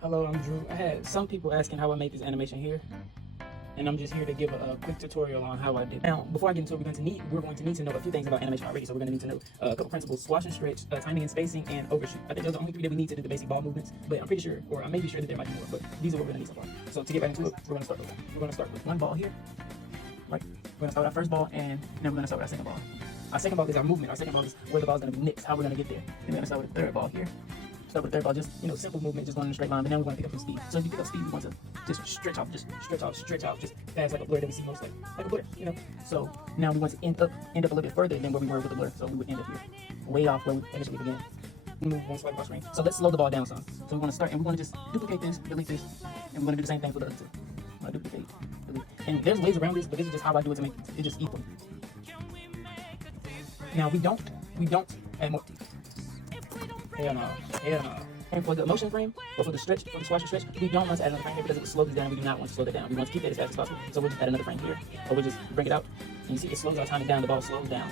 Hello, I'm Drew. I had some people asking how I made this animation here, and I'm just here to give a quick tutorial on how I did. Now, before I get into it, we're going to need to know a few things about animation already. So we're going to need to know a couple principles: squash and stretch, timing and spacing, and overshoot. I think those are the only three that we need to do the basic ball movements. But I'm pretty sure, or I may be sure that there might be more. But these are what we're going to need so far. So to get right into it, we're going to start with one ball here. Right. We're going to start with our first ball, and then we're going to start with our second ball. Our second ball is our movement. Our second ball is where the ball is going to be next. How we're going to get there. Then we're going to start with the third ball here. Start with the third ball, just simple movement, just going in a straight line. But now we want to pick up some speed. So if you pick up speed, we want to just stretch out, just fast like a blur that we see most, like a blur, So now we want to end up a little bit further than where we were with the blur. So we would end up here, way off where we initially began. We move one swipe across screen. So let's slow the ball down some. So we're going to start, and we're going to just duplicate this, delete this, and we're going to do the same thing for the other two. I'm going to duplicate, delete. And there's ways around this, but this is just how I do it to make it just equal. Now we don't add more teeth. Hell no. And for the motion frame, or for the squash and stretch, we don't want to add another frame here because it will slow this down. We do not want to slow that down. We want to keep that as fast as possible. So we'll just add another frame here, or we'll just bring it out. And you see it slows our timing down, the ball slows down.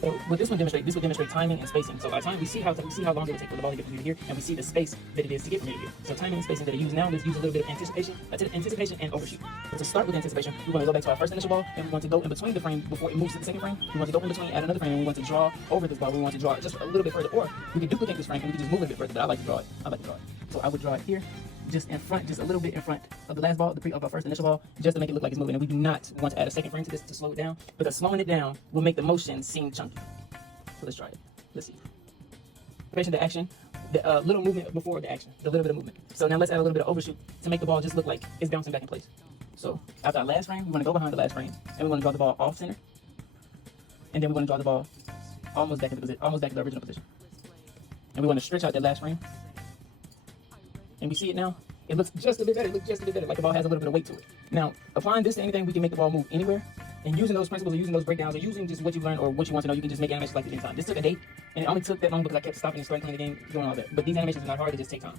So what this would demonstrate timing and spacing. So by time we see how long it would take for the ball to get from here to here, and we see the space that it is to get from here to here. So timing and spacing that I use now, let's use a little bit of anticipation and overshoot. But to start with anticipation, we want to go back to our first initial ball, and we want to go in between the frame before it moves to the second frame. We want to go in between, add another frame, and we want to draw over this ball. We want to draw it just a little bit further, or we can duplicate this frame and we can just move it a bit further. But I like to draw it. So I would draw it here, just in front, just a little bit in front of the last ball, of our first initial ball, just to make it look like it's moving. And we do not want to add a second frame to this to slow it down, because slowing it down will make the motion seem chunky. So let's try it. Let's see. Patient to action, the little movement before the action, the little bit of movement. So now let's add a little bit of overshoot to make the ball just look like it's bouncing back in place. So after our last frame, we want to go behind the last frame, and we want to draw the ball off center, and then we want to draw the ball almost back to the original position. And we want to stretch out that last frame. And we see it now. It looks just a bit better. Like the ball has a little bit of weight to it. Now, applying this to anything, we can make the ball move anywhere. And using those principles, or using those breakdowns, or using just what you learned or what you want to know, you can just make animations like this anytime. This took a day, and it only took that long because I kept stopping and starting playing the game, doing all that. But these animations are not hard; they just take time.